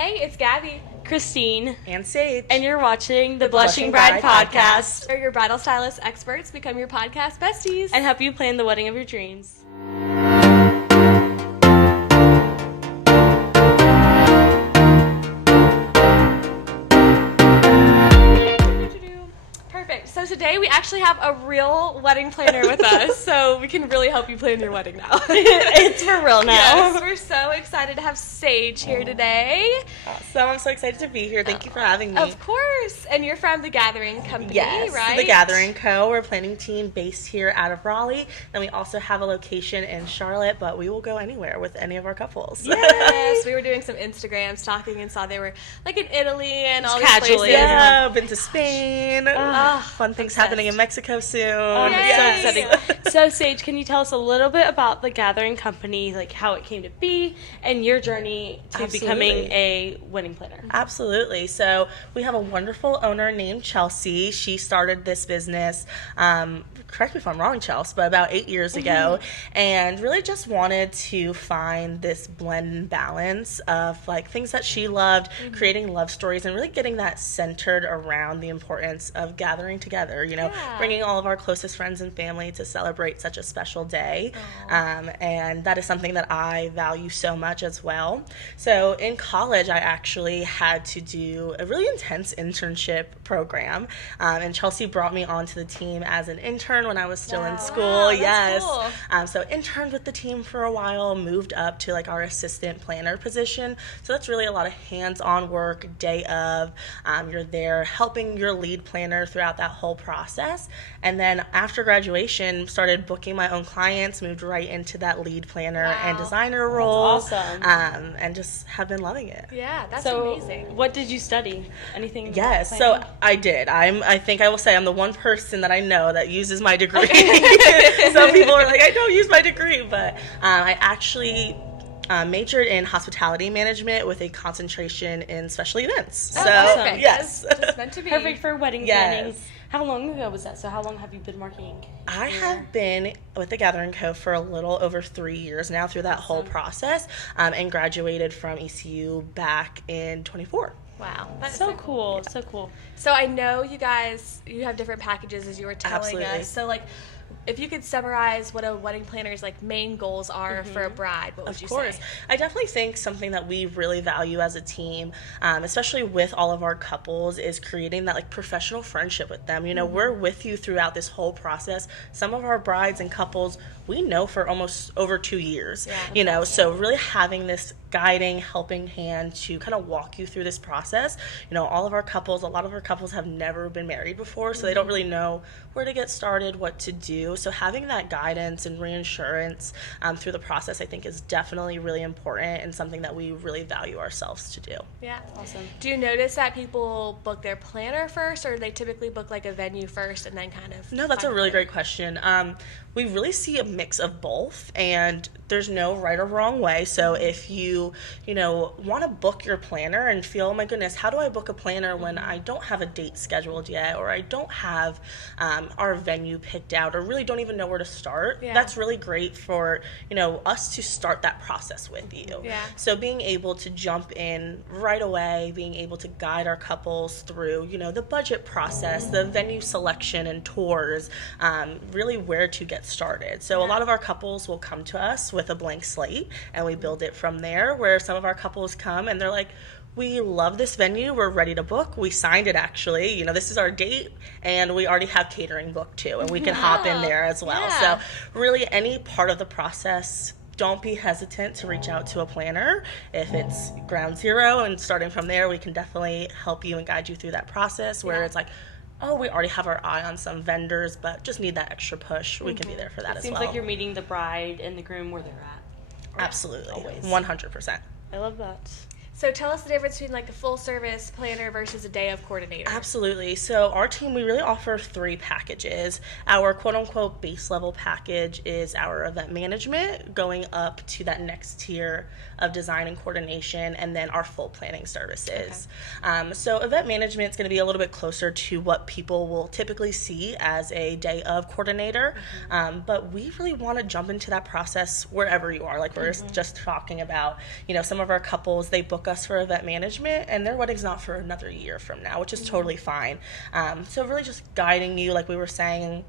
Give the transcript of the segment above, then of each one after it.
Hey, it's Gabby. Christine, and Sage. and you're watching the Blushing Bride podcast. We're your bridal stylist experts. Become your podcast besties. And help you plan the wedding of your dreams. Perfect. So today we actually have a real wedding planner with us, so we can really help you plan your wedding now. It's for real now. Yes, we're so excited to have Sage here today. Awesome. I'm so excited to be here. Thank you for having me. Of course. And you're from The Gathering Company, yes, right? The Gathering Co. We're a planning team based here out of Raleigh. And we also have a location in Charlotte, but we will go anywhere with any of our couples. Yes, we were doing some Instagram stalking and saw they were like in Italy and all these casually. places. Yeah, been to Spain. Fun things obsessed. happening in Mexico soon. Yes. So exciting. So, Sage, can you tell us a little bit about The Gathering Company, like how it came to be, and your journey to becoming a wedding planner? Absolutely. So we have a wonderful owner named Chelsea. She started this business, correct me if I'm wrong, Chelsea, but about 8 years ago, and really just wanted to find this blend and balance of like things that she loved, creating love stories, and really getting that centered around the importance of gathering together, bringing all of our closest friends and family to celebrate such a special day. And that is something that I value so much as well. So in college, I actually had to do a really intense internship program, and Chelsea brought me onto the team as an intern when I was still in school. Wow, yes. cool. So interned with the team for a while, moved up to like our assistant planner position. So that's really a lot of hands-on work, day of. You're there helping your lead planner throughout that whole process. And then after graduation, started booking my own clients, moved right into that lead planner and designer role. That's awesome. And just have been loving it. Yeah, that's So, amazing. what did you study? Anything? Yes, planning? so I did. I think I will say I'm the one person that I know that uses my degree. Some people are like, I don't use my degree, but I actually majored in hospitality management with a concentration in special events. Oh, so, perfect. yes. It's meant to be. Perfect for wedding Yes. planning. How long ago was that? So how long have you been working? I have been with the Gathering Co. for a little over 3 years now through that whole process, and graduated from ECU back in 24. Wow. That's So cool. So cool. So I know you guys, you have different packages as you were telling Absolutely. us. So like, if you could summarize what a wedding planner's like main goals are for a bride, what would you Of course. say? I definitely think something that we really value as a team, especially with all of our couples, is creating that like professional friendship with them. We're with you throughout this whole process. Some of our brides and couples we know for almost over 2 years. Yeah, so really having this guiding, helping hand to kind of walk you through this process. A lot of our couples have never been married before, so they don't really know where to get started, what to do. So having that guidance and reassurance through the process, I think, is definitely really important and something that we really value ourselves to do. Yeah. Awesome. Do you notice that people book their planner first, or they typically book like a venue first and then kind of? No, that's a find really planner? great question. We really see a mix of both, and there's no right or wrong way. So if you want to book your planner and feel, oh my goodness, how do I book a planner when I don't have a date scheduled yet, or I don't have our venue picked out, or really don't even know where to start? Yeah. That's really great for us to start that process with you. Yeah. So being able to jump in right away, being able to guide our couples through the budget process, the venue selection and tours, really where to get started. So a lot of our couples will come to us with a blank slate, and we build it from there, where some of our couples come and they're like, we love this venue, we're ready to book, we signed it actually, this is our date, and we already have catering booked too, and we can hop in there as well. Yeah. So really any part of the process, don't be hesitant to reach out to a planner. If it's ground zero and starting from there, we can definitely help you and guide you through that process, where it's like, oh, we already have our eye on some vendors, but just need that extra push. We can be there for that as well. Seems like you're meeting the bride and the groom where they're at. Absolutely. Always. 100%. I love that. So tell us the difference between like a full service planner versus a day of coordinator. Absolutely. So our team, we really offer 3 packages. Our quote unquote base level package is our event management, going up to that next tier of design and coordination, and then our full planning services. So event management is going to be a little bit closer to what people will typically see as a day of coordinator. But we really want to jump into that process wherever you are. Like we're just talking about, some of our couples, they book book us for event management, and their wedding's not for another year from now, which is totally fine. So really just guiding you, like we were saying,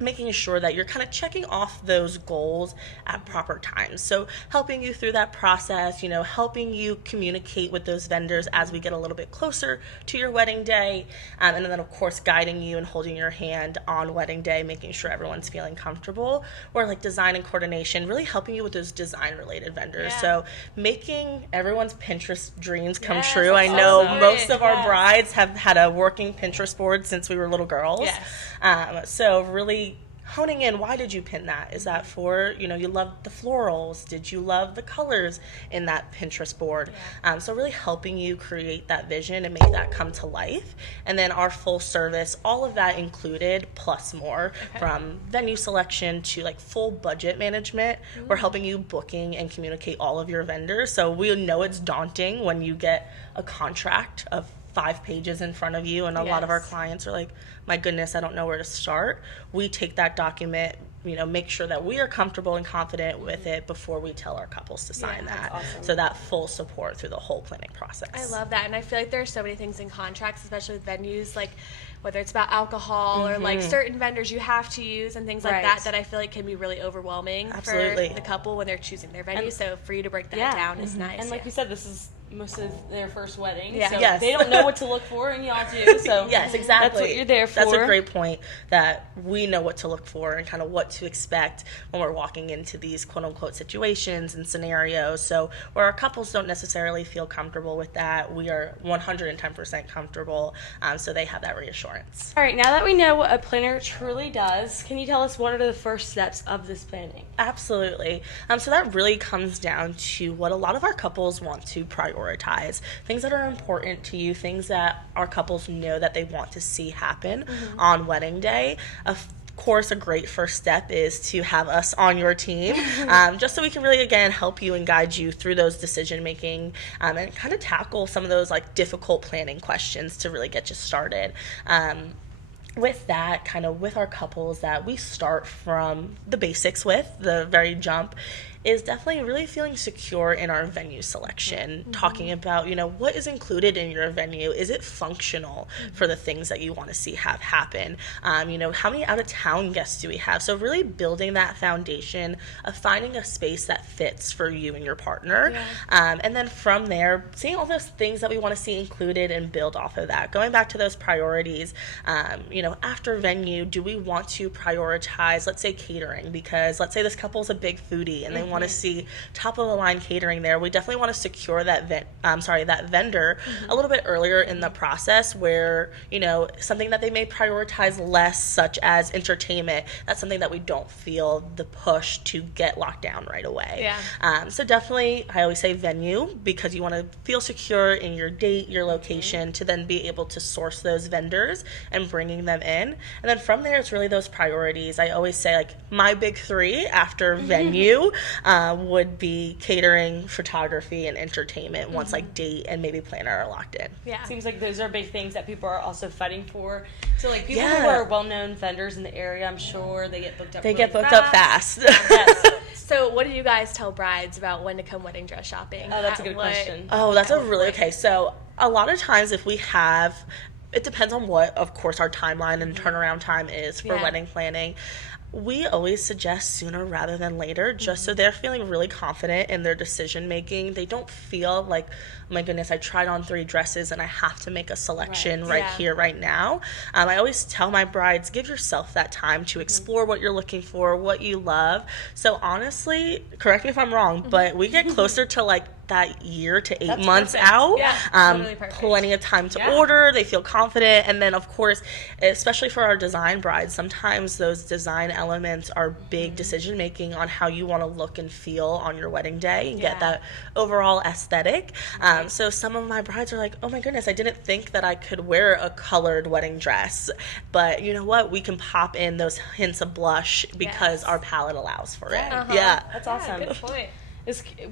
making sure that you're kind of checking off those goals at proper times. So helping you through that process, helping you communicate with those vendors as we get a little bit closer to your wedding day. And then, of course, guiding you and holding your hand on wedding day, making sure everyone's feeling comfortable. Or like design and coordination, really helping you with those design-related vendors. Yeah. So making everyone's Pinterest dreams come Yes, true. I that's know awesome. most of our Yes. brides have had a working Pinterest board since we were little girls. Yes. So really honing in, why did you pin that? Is that for, you loved the florals? Did you love the colors in that Pinterest board? Yeah. So really helping you create that vision and make that come to life. And then our full service, all of that included, plus more, from venue selection to like full budget management. We're helping you booking and communicate all of your vendors. So we know it's daunting when you get a contract of 5 pages in front of you, and a lot of our Yes. clients are like, my goodness, I don't know where to start. We take that document, make sure that we are comfortable and confident with it before we tell our couples to sign Yeah, that. that's awesome. So that full support through the whole planning process. I love that, and I feel like there are so many things in contracts, especially with venues, like whether it's about alcohol or like certain vendors you have to use and things like Right. that I feel like can be really overwhelming Absolutely. for the couple when they're choosing their venue. So for you to break that down is nice. And like you said, this is most of their first wedding. Yeah. So Yes. they don't know what to look for, and y'all do. So Yes, exactly. That's what you're there for. That's a great point, that we know what to look for and kind of what to expect when we're walking into these quote unquote situations and scenarios. So where our couples don't necessarily feel comfortable with that, we are 110% comfortable. So they have that reassurance. All right, now that we know what a planner truly does, can you tell us what are the first steps of this planning? Absolutely. So that really comes down to what a lot of our couples want to prioritize. Things that are important to you, things that our couples know that they want to see happen on wedding day. Of course, a great first step is to have us on your team, just so we can really, again, help you and guide you through those decision making, and kind of tackle some of those like difficult planning questions to really get you started. With that, kind of with our couples that we start from the basics with, the very jump, is definitely really feeling secure in our venue selection, talking about, what is included in your venue. Is it functional for the things that you want to see have happen? How many out-of-town guests do we have? So really building that foundation of finding a space that fits for you and your partner. Yeah. And then from there, seeing all those things that we want to see included and build off of that. Going back to those priorities, after venue, do we want to prioritize, let's say, catering? Because let's say this couple's a big foodie and they want to see top of the line catering there. We definitely want to secure that vendor a little bit earlier in the process, where something that they may prioritize less, such as entertainment, that's something that we don't feel the push to get locked down right away. Yeah. So definitely, I always say venue, because you want to feel secure in your date, your location, to then be able to source those vendors and bringing them in. And then from there, it's really those priorities. I always say, like, my big 3 after venue would be catering, photography, and entertainment once like date and maybe planner are locked in. Yeah. Seems like those are big things that people are also fighting for. So like people Yeah. who are well-known vendors in the area, I'm sure they get booked up. They really get booked up fast. Yes. So what do you guys tell brides about when to come wedding dress shopping? Oh, that's a good What- question. Oh, that's a really, okay. So a lot of times if we have, it depends on what, of course, our timeline and turnaround time is for Yeah. wedding planning. We always suggest sooner rather than later, just so they're feeling really confident in their decision making. They don't feel like, oh my goodness, I tried on 3 dresses and I have to make a selection right Yeah. here, right now. I always tell my brides, give yourself that time to explore what you're looking for, what you love. So honestly, correct me if I'm wrong, but we get closer to like that year to 8 That's months perfect. out. Yeah, totally perfect. Plenty of time to Yeah. order. They feel confident. And then, of course, especially for our design brides, sometimes those design elements are big decision making on how you want to look and feel on your wedding day and get Yeah. that overall aesthetic. So some of my brides are like, oh my goodness, I didn't think that I could wear a colored wedding dress. But you know what? We can pop in those hints of blush because Yes. our palette allows for it. Uh-huh. Yeah. That's awesome. Yeah, good point.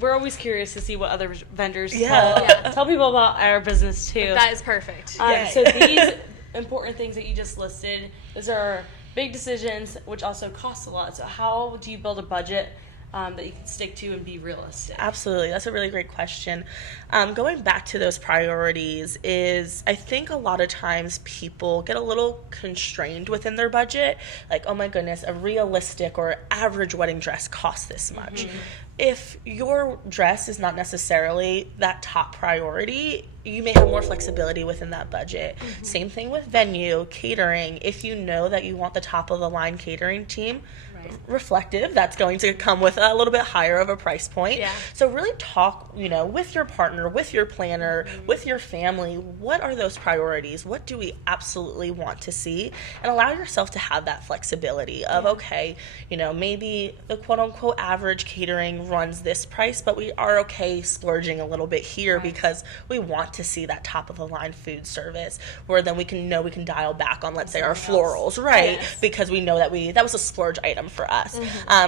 We're always curious to see what other vendors Yeah. tell people about our business too. That is perfect. Yay. So these important things that you just listed, those are big decisions which also cost a lot. So how do you build a budget that you can stick to and be realistic? Absolutely. That's a really great question. Going back to those priorities is, I think a lot of times people get a little constrained within their budget. Like, oh my goodness, a realistic or average wedding dress costs this much. If your dress is not necessarily that top priority, you may have more flexibility within that budget. Same thing with venue, catering. If you know that you want the top of the line catering team, reflective, that's going to come with a little bit higher of a price point. Yeah. So really talk, with your partner, with your planner, with your family. What are those priorities? What do we absolutely want to see? And allow yourself to have that flexibility of, okay, maybe the quote unquote average catering runs this price, but we are okay splurging a little bit here because we want to see that top of the line food service, where then we can dial back on, let's say, our florals, right? Yes. Because we know that was a splurge item for us.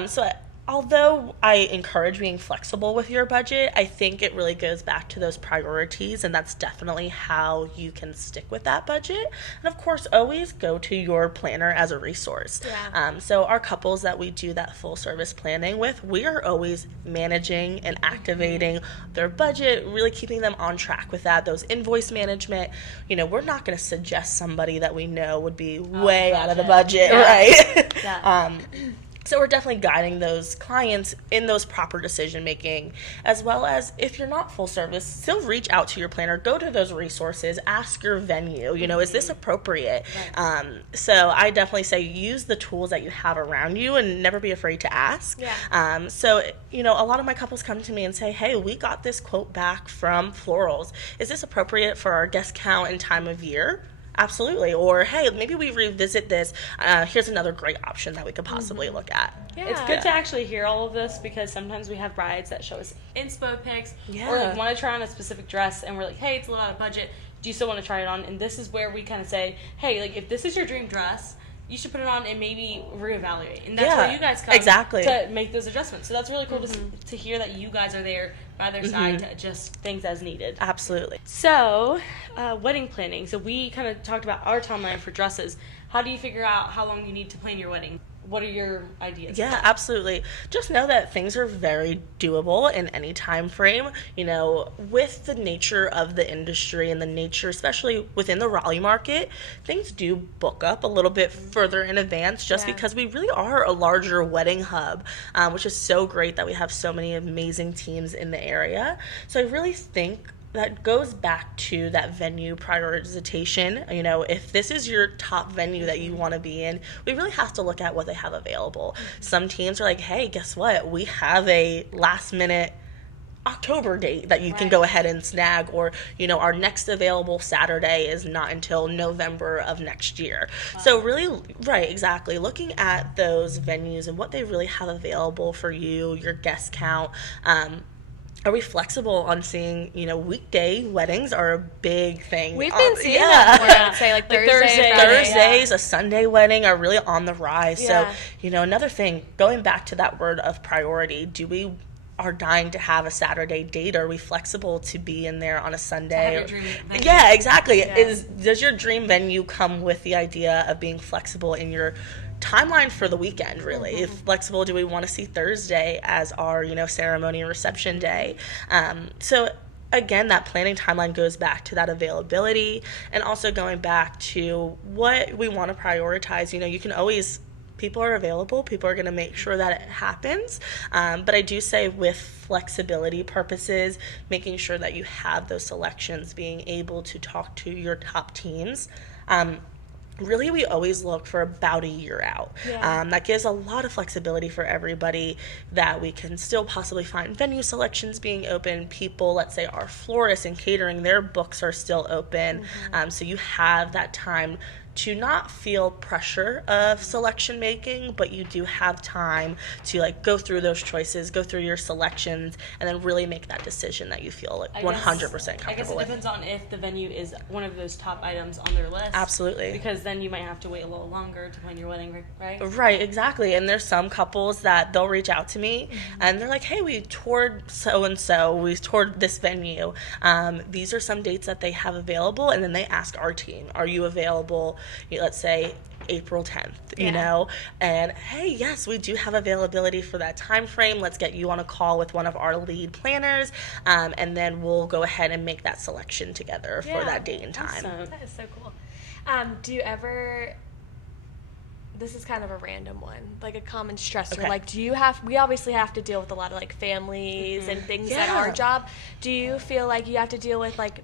So although I encourage being flexible with your budget, I think it really goes back to those priorities, and that's definitely how you can stick with that budget. And of course, always go to your planner as a resource. Yeah. So our couples that we do that full service planning with, we are always managing and activating their budget, really keeping them on track with that. Those invoice management, we're not going to suggest somebody that we know would be way out of the budget, right? Yeah. So we're definitely guiding those clients in those proper decision making, as well as if you're not full service, still reach out to your planner, go to those resources, ask your venue, is this appropriate? Right. So I definitely say use the tools that you have around you and never be afraid to ask. Yeah. So, a lot of my couples come to me and say, hey, we got this quote back from Florals. Is this appropriate for our guest count and time of year? Absolutely. Or, hey, maybe we revisit this. Here's another great option that we could possibly look at. Yeah. It's good to actually hear all of this, because sometimes we have brides that show us inspo pics or want to try on a specific dress, and we're like, hey, it's a little out of budget. Do you still want to try it on? And this is where we kind of say, hey, if this is your dream dress, you should put it on and maybe reevaluate. And that's where you guys come to make those adjustments. So that's really cool to hear that you guys are there by their side to adjust things as needed. Absolutely. So, wedding planning. So we kind of talked about our timeline for dresses. How do you figure out how long you need to plan your wedding? What are your ideas? Yeah, absolutely. Just know that things are very doable in any time frame. With the nature of the industry and the nature, especially within the Raleigh market, things do book up a little bit further in advance, just because we really are a larger wedding hub, which is so great that we have so many amazing teams in the area. So I really think that goes back to that venue prioritization. If this is your top venue that you want to be in, we really have to look at what they have available. Some teams are like, hey, guess what? We have a last minute October date that you can go ahead and snag, or our next available Saturday is not until November of next year. So really, exactly, looking at those venues and what they really have available for you, your guest count. Are we flexible on seeing, weekday weddings are a big thing. We've been seeing that more, I would say, like Thursday, Friday. Thursdays, a Sunday wedding are really on the rise. Yeah. So, another thing, going back to that word of priority, are dying to have a Saturday date? Are we flexible to be in there on a Sunday? Your dream venue. Yeah, exactly. Yeah. Does your dream venue come with the idea of being flexible in your timeline for the weekend, really? If flexible, do we want to see Thursday as our, ceremony and reception day? So again, that planning timeline goes back to that availability, and also going back to what we want to prioritize. You can always, people are available, people are going to make sure that it happens. But I do say, with flexibility purposes, making sure that you have those selections, being able to talk to your top teams. Really, we always look for about a year out. That gives a lot of flexibility for everybody, that we can still possibly find venue selections being open. People, let's say our florists and catering, their books are still open. So you have that time to not feel pressure of selection making, but you do have time to go through those choices, go through your selections, and then really make that decision that you feel 100% comfortable with. I guess it depends on if the venue is one of those top items on their list. Absolutely. Because then you might have to wait a little longer to plan your wedding, right? Right, exactly. And there's some couples that they'll reach out to me and they're like, hey, we toured so-and-so, we toured this venue. These are some dates that they have available, and then they ask our team, are you available? Let's say April 10th, you know, and hey, yes, we do have availability for that time frame. Let's get you on a call with one of our lead planners, and then we'll go ahead and make that selection together for that date and time. Awesome. That is so cool. Do you ever, this is kind of a random one, like a common stressor, like we obviously have to deal with a lot of like families and things at our job. Do you feel like you have to deal with like,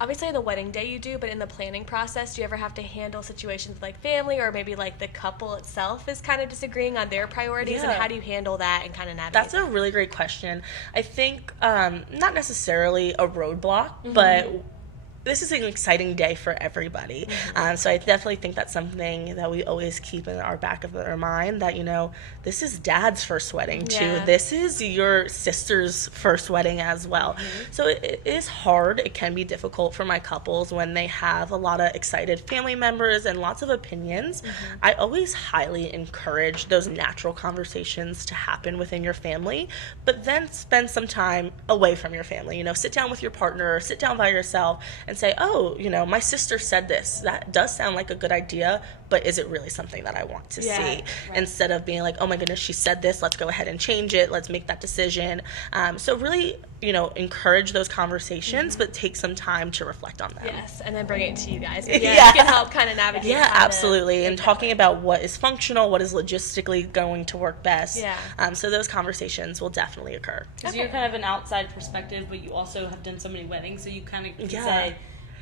obviously the wedding day you do, but in the planning process, do you ever have to handle situations with like family, or maybe like the couple itself is kind of disagreeing on their priorities, and how do you handle that and kind of navigate That's a really great question. I think not necessarily a roadblock, but this is an exciting day for everybody. So I definitely think that's something that we always keep in our back of our mind, that, you know, this is dad's first wedding too. This is your sister's first wedding as well. So it is hard. It can be difficult for my couples when they have a lot of excited family members and lots of opinions. I always highly encourage those natural conversations to happen within your family, but then spend some time away from your family. You know, sit down with your partner, sit down by yourself and say, oh, you know, my sister said this. That does sound like a good idea, but is it really something that I want to see? Instead of being like, oh my goodness, she said this, let's go ahead and change it, let's make that decision. So really, you know, encourage those conversations, but take some time to reflect on them. Yes, and then bring it to you guys. But you can help kind of navigate. Absolutely. And talking about what is functional, what is logistically going to work best. So those conversations will definitely occur. Because you're kind of an outside perspective, but you also have done so many weddings, so you kind of can say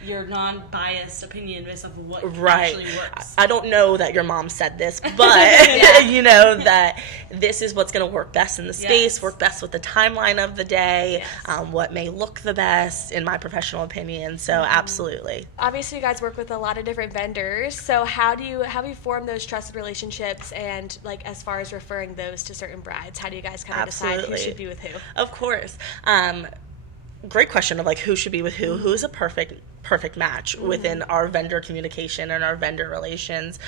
your non-biased opinion based off of what actually works. I don't know that your mom said this, but you know that this is what's going to work best in the space, work best with the timeline of the day, what may look the best in my professional opinion. So absolutely. Obviously, you guys work with a lot of different vendors. So how do you form those trusted relationships, and like as far as referring those to certain brides, how do you guys kind of decide who should be with who? Of course. Great question of like who should be with who. Who is a perfect match within our vendor communication and our vendor relations.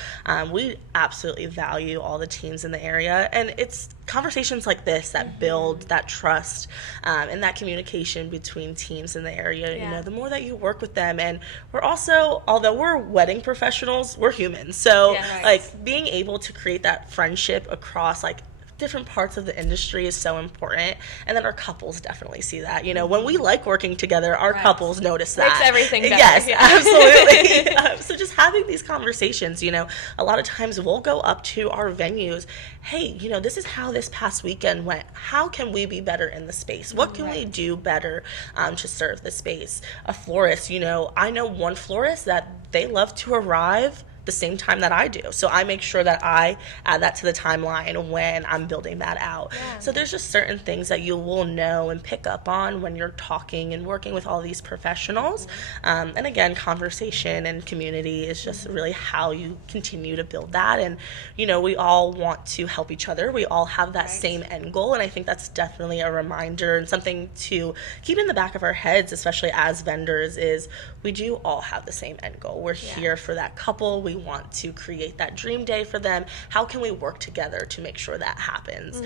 We absolutely value all the teams in the area, and it's conversations like this that build that trust and that communication between teams in the area. You know, the more that you work with them, and we're also, although we're wedding professionals, we're humans. So like being able to create that friendship across like different parts of the industry is so important, and then our couples definitely see that. You know, when we like working together, our couples notice that. Makes everything better. Yes, absolutely. So just having these conversations, you know, a lot of times we'll go up to our venues, hey, you know, this is how this past weekend went. How can we be better in the space? What can we do better to serve the space? A florist, you know, I know one florist that they love to arrive the same time that I do. So I make sure that I add that to the timeline when I'm building that out. So there's just certain things that you will know and pick up on when you're talking and working with all these professionals. And again, conversation and community is just really how you continue to build that. And, you know, we all want to help each other. We all have that same end goal. And I think that's definitely a reminder and something to keep in the back of our heads, especially as vendors, is we do all have the same end goal. We're here for that couple. We want to create that dream day for them. How can we work together to make sure that happens?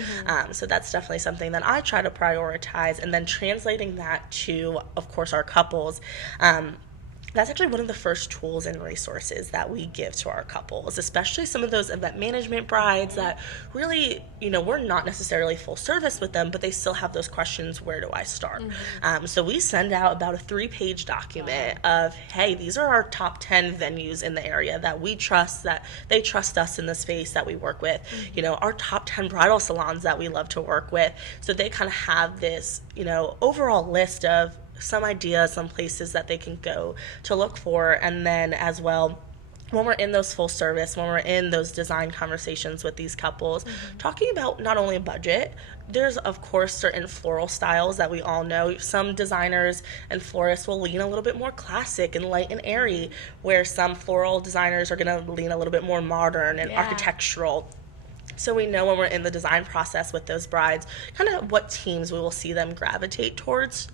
So that's definitely something that I try to prioritize, and then translating that to, of course, our couples. That's actually one of the first tools and resources that we give to our couples, especially some of those event management brides that really, you know, we're not necessarily full service with them, but they still have those questions, where do I start? So we send out about a 3-page document of, hey, these are our top 10 venues in the area that we trust, that they trust us in the space that we work with, you know, our top 10 bridal salons that we love to work with. So they kind of have this, you know, overall list of some ideas, some places that they can go to look for. And then as well, when we're in those full service, when we're in those design conversations with these couples, talking about not only budget, there's of course certain floral styles that we all know. Some designers and florists will lean a little bit more classic and light and airy, where some floral designers are going to lean a little bit more modern and architectural. So we know when we're in the design process with those brides, kind of what teams we will see them gravitate towards.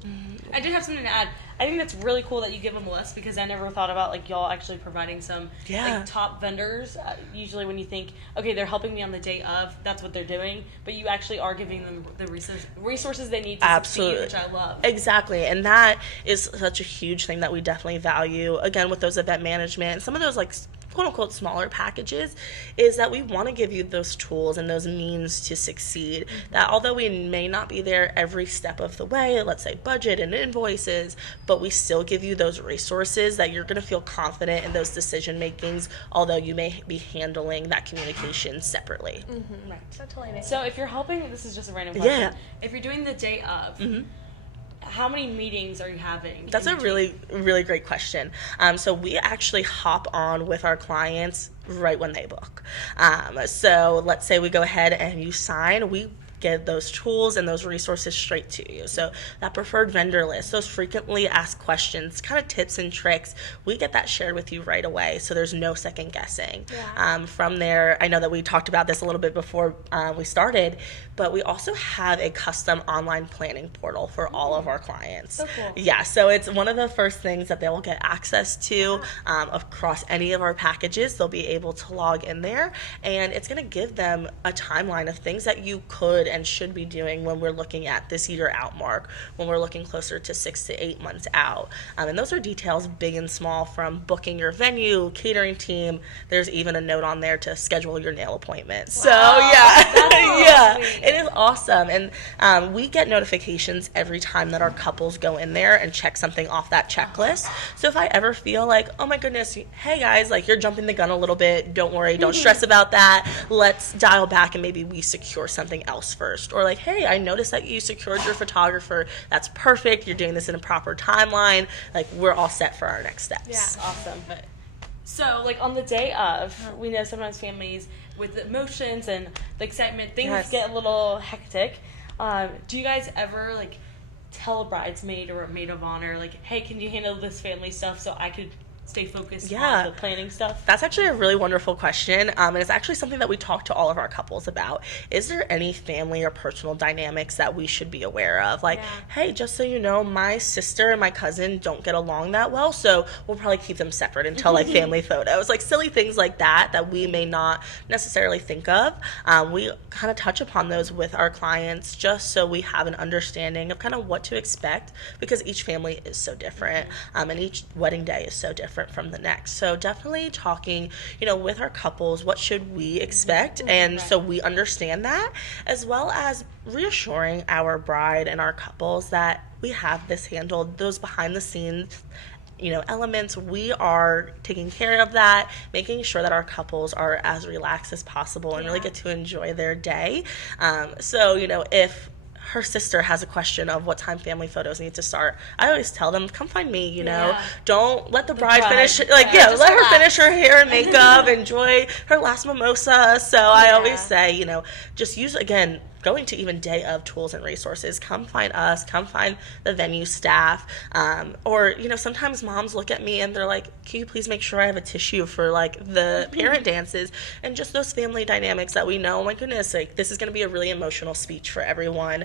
I did have something to add. I think that's really cool that you give them a list, because I never thought about like y'all actually providing some like top vendors. Usually when you think, okay, they're helping me on the day of, that's what they're doing, but you actually are giving them the resources they need to succeed, which I love. Exactly, and that is such a huge thing that we definitely value. Again, with those event management and some of those like quote unquote smaller packages, is that we want to give you those tools and those means to succeed. That although we may not be there every step of the way, let's say budget and invoices, but we still give you those resources that you're going to feel confident in those decision makings, although you may be handling that communication separately. Right. That totally makes So if you're helping, this is just a random question. If you're doing the day of, how many meetings are you having? That's a really, really great question. So we actually hop on with our clients right when they book. So let's say we go ahead and you sign, we get those tools and those resources straight to you. So that preferred vendor list, those frequently asked questions, kind of tips and tricks, we get that shared with you right away. So there's no second guessing. From there, I know that we talked about this a little bit before we started, but we also have a custom online planning portal for all of our clients. So cool. Yeah, so it's one of the first things that they will get access to across any of our packages. They'll be able to log in there, and it's going to give them a timeline of things that you could and should be doing when we're looking at this year out mark, when we're looking closer to 6 to 8 months out. And those are details big and small, from booking your venue, catering team. There's even a note on there to schedule your nail appointment. Wow. So yeah, it is awesome. And we get notifications every time that our couples go in there and check something off that checklist. So if I ever feel like, oh my goodness, hey guys, like you're jumping the gun a little bit, don't worry, don't stress about that. Let's dial back and maybe we secure something else first. Or like, hey, I noticed that you secured your photographer. That's perfect. You're doing this in a proper timeline. Like, we're all set for our next steps. Yeah. Awesome. So, like, on the day of, we know sometimes families, with the emotions and the excitement, things get a little hectic. Do you guys ever, like, tell a bridesmaid or a maid of honor, like, hey, can you handle this family stuff so I could stay focused on the planning stuff? That's actually a really wonderful question, and it's actually something that we talk to all of our couples about. Is there any family or personal dynamics that we should be aware of? Like, hey, just so you know, my sister and my cousin don't get along that well, so we'll probably keep them separate until like family photos. Like silly things like that we may not necessarily think of. We kind of touch upon those with our clients just so we have an understanding of kind of what to expect, because each family is so different, and each wedding day is so different from the next. So definitely talking, with our couples, what should we expect? And so we understand that, as well as reassuring our bride and our couples that we have this handled. Those behind the scenes elements, we are taking care of that, making sure that our couples are as relaxed as possible and really get to enjoy their day. So if her sister has a question of what time family photos need to start, I always tell them, come find me, don't let the bride finish, let her finish her hair and makeup, enjoy her last mimosa. So I always say, just use, again, going to even day of tools and resources. Come find us, come find the venue staff. Or, sometimes moms look at me and they're like, can you please make sure I have a tissue for like the parent dances? And just those family dynamics that we know, oh my goodness, like this is going to be a really emotional speech for everyone,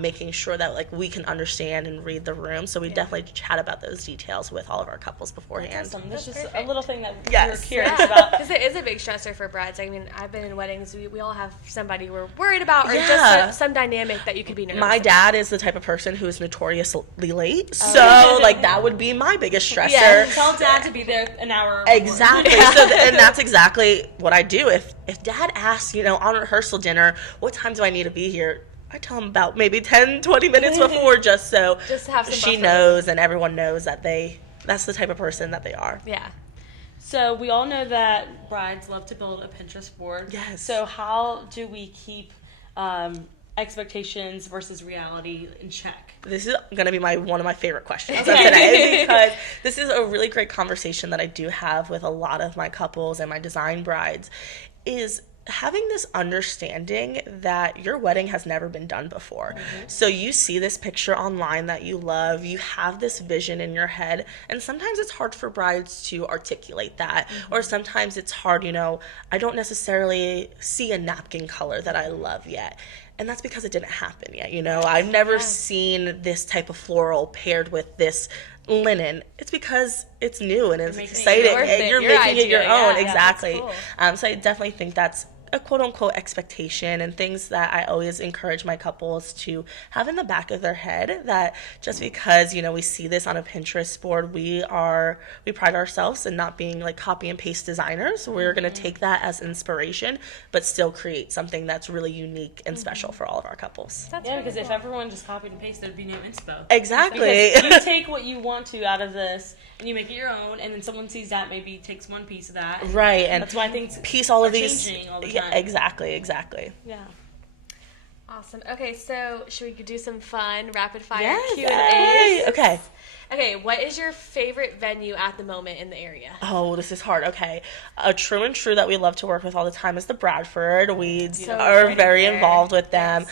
making sure that like we can understand and read the room. So we definitely chat about those details with all of our couples beforehand. That's awesome. That's just a little thing that we're curious about. Because it is a big stressor for brides. I mean, I've been in weddings, we all have somebody we're worried about, or just some dynamic that you could be nervous My about. dad is the type of person who is notoriously late, so like that would be my biggest stressor. Tell dad to be there an hour exactly. And that's exactly what I do. If dad asks, on rehearsal dinner, what time do I need to be here, I tell him about maybe 10-20 minutes before, just to have some she knows and everyone knows that that's the type of person that they are. So we all know that brides love to build a Pinterest board. So how do we keep expectations versus reality in check? This is going to be one of my favorite questions of today, because this is a really great conversation that I do have with a lot of my couples and my design brides, is having this understanding that your wedding has never been done before. So you see this picture online that you love, you have this vision in your head, and sometimes it's hard for brides to articulate that, or sometimes it's hard, I don't necessarily see a napkin color that I love yet. And that's because it didn't happen yet. I've never seen this type of floral paired with this linen. It's because it's new and it's exciting, and you're making it your own. Exactly. Cool. So I definitely think that's a quote-unquote expectation, and things that I always encourage my couples to have in the back of their head, that just because, we see this on a Pinterest board, we pride ourselves in not being like copy and paste designers. We're going to take that as inspiration, but still create something that's really unique and special for all of our couples. Because if everyone just copied and pasted, there'd be no inspo. Exactly. Because you take what you want to out of this and you make it your own, and then someone sees that, maybe takes one piece of that. Right, and that's why I think piece all of these. Changing all the time. Yeah, exactly. Yeah. Awesome. Okay, so should we do some fun rapid fire Yes. Q&A? Okay. Okay, what is your favorite venue at the moment in the area? Oh, this is hard. Okay. A true and true that we love to work with all the time is the Bradford. We So are very there. involved with them.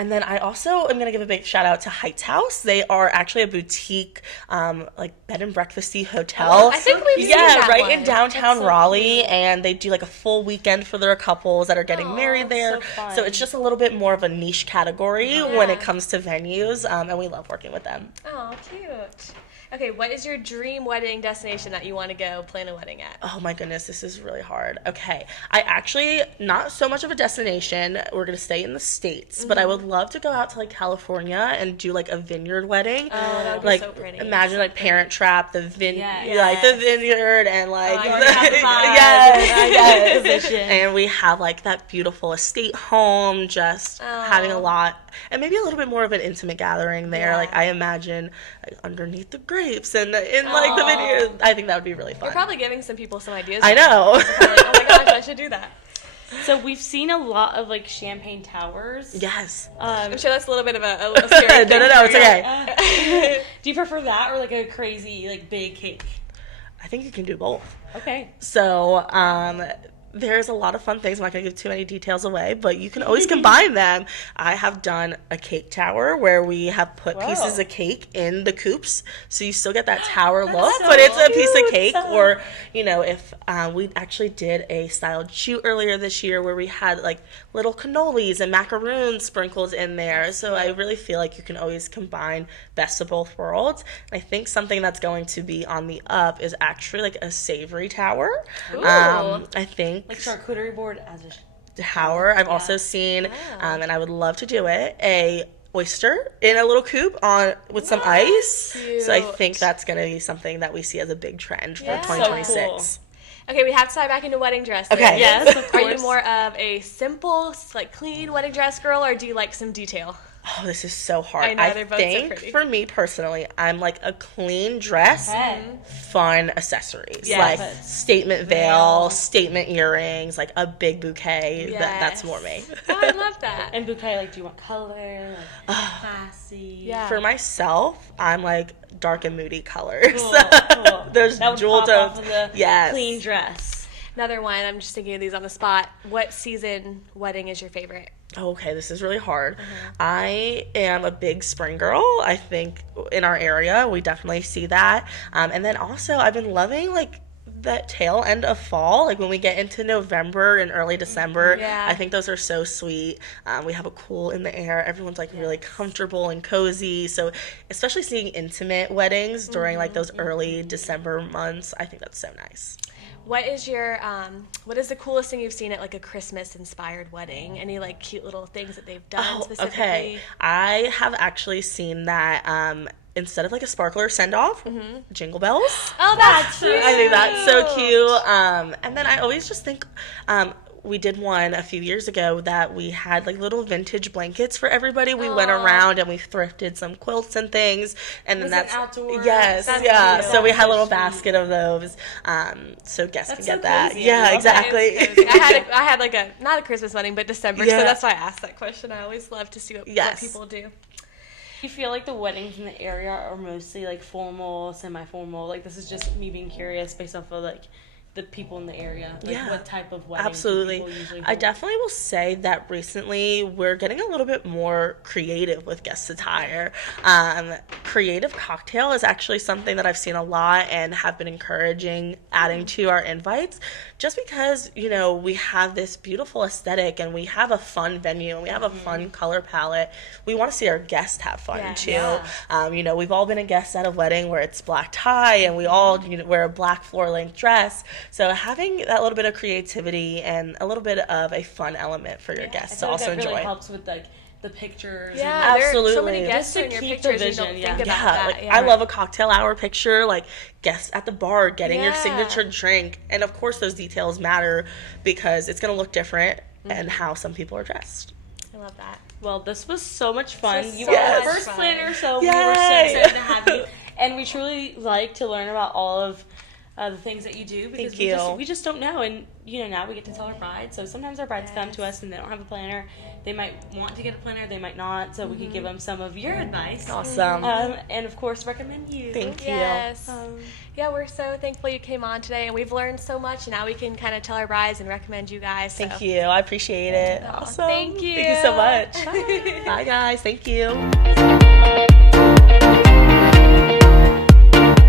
And then I also am going to give a big shout out to Heights House. They are actually a boutique, like bed and breakfasty hotel. Oh, I think we've seen that right one. in downtown so Raleigh, cute. and they do like a full weekend for their couples that are getting married there. so fun. So it's just a little bit more of a niche category when it Yeah. comes to venues, and we love working with them. Oh, cute. Okay, what is your dream wedding destination that you want to go plan a wedding at? Oh my goodness, this is really hard. Okay, I actually, not so much of a destination. We're going to stay in the States, but I would love to go out to like California and do like a vineyard wedding. Oh, that would be like, so pretty. imagine like Parent Trap, the Yes. like the vineyard, and like I already have the vibe. yes, Position. and we have like that beautiful estate home, just having a lot, and maybe a little bit more of an intimate gathering there. Yeah. Like I imagine like underneath the grapes and in like the vineyard. I think that would be really fun. You're probably giving some people some ideas. I know. They're like, oh my gosh, I should do that. So we've seen a lot of like champagne towers. Yes. I'm sure that's a little bit of a scary thing. No, it's for you. okay. Do you prefer that or like a crazy like big cake? I think you can do both. Okay. So, there's a lot of fun things. I'm not going to give too many details away, but you can always combine them. I have done a cake tower where we have put pieces of cake in the coupes, so you still get that tower look, so but it's a piece of cute. cake. Or, if we actually did a styled shoot earlier this year where we had like little cannolis and macaroons sprinkled in there. So I really feel like you can always combine best of both worlds. And I think something that's going to be on the up is actually like a savory tower. Ooh. I think Like charcuterie board as a tower. I've also seen, and I would love to do it, a oyster in a little coupe with some ice. Cute. So I think that's going to be something that we see as a big trend for Yeah. 2026. So Okay, we have to tie back into wedding dresses. Okay. Yes, of Are you course. more of a simple, like clean wedding dress girl, or do you like some detail? Oh, this is so hard. I know, they're both so think pretty. for me personally, I'm like a clean dress, Okay. fun accessories. Yes. Like statement veil, statement earrings, like a big bouquet. Yes. That's more me. Oh, I love that. And bouquet, like, do you want color, like classy? Yeah. For myself, I'm like dark and moody colors. Cool. There's That would jewel pop off tones. of the Yes. clean dress. Another one, I'm just thinking of these on the spot. What season wedding is your favorite? Okay, this is really hard. I am a big spring girl. I think in our area, we definitely see that. And then also, I've been loving like that tail end of fall, like when we get into November and early December. Yeah. I think those are so sweet. We have a cool in the air. Everyone's like really comfortable and cozy. So especially seeing intimate weddings during like those early December months, I think that's so nice. What is the coolest thing you've seen at like a Christmas inspired wedding? Any like cute little things that they've done specifically? Okay. I have actually seen that instead of like a sparkler send off, jingle bells. Oh, that's cute. I think that's so cute. And then I always just think we did one a few years ago that we had like little vintage blankets for everybody. We went around and we thrifted some quilts and things, and then Was it that's outdoor? yes, That's yeah. cute. So we had a little That's basket of those, so guests can That's get so that. cozy. I Yeah, love exactly. I had like not a Christmas wedding, but December, so Yeah. that's why I asked that question. I always love to see what Yes. people do. You feel like the weddings in the area are mostly like formal, semi-formal? Like, this is just me being curious based off of like the people in the area. Like, Yeah. what type of weddings do Absolutely. people usually I hold? definitely will say that recently we're getting a little bit more creative with guest attire. Creative cocktail is actually something that I've seen a lot and have been encouraging adding to our invites, just because, we have this beautiful aesthetic and we have a fun venue and we have a fun color palette. We want to see our guests have fun Yeah. too. We've all been a guest at a wedding where it's black tie and we all wear a black floor length dress. So having that little bit of creativity and a little bit of a fun element for your guests to also that enjoy. Really helps with like the pictures. Yeah, and absolutely. So many guests Just to in your keep the pictures. vision, You don't think yeah. about that. Like, Yeah. I love a cocktail hour picture, like guests at the bar getting your Yeah. signature drink, and of course those details matter because it's going to look different and how some people are dressed. I love that. Well, this was so much fun. This was You so were our much first fun. planner, so Yay! we were so excited to have you. And we truly like to learn about all of the things that you do because Thank you. we just don't know. And now we get to tell our brides. So sometimes our brides come to us and they don't have a planner. They might want to get a planner, they might not. So we could give them some of your advice. Awesome. And of course recommend you. Thank you. Yes. Yeah, we're so thankful you came on today, and we've learned so much. And now we can kind of tell our brides and recommend you guys. So. Thank you. I appreciate it. Aw, Awesome. thank you. Thank you so much. Bye, guys. Thank you.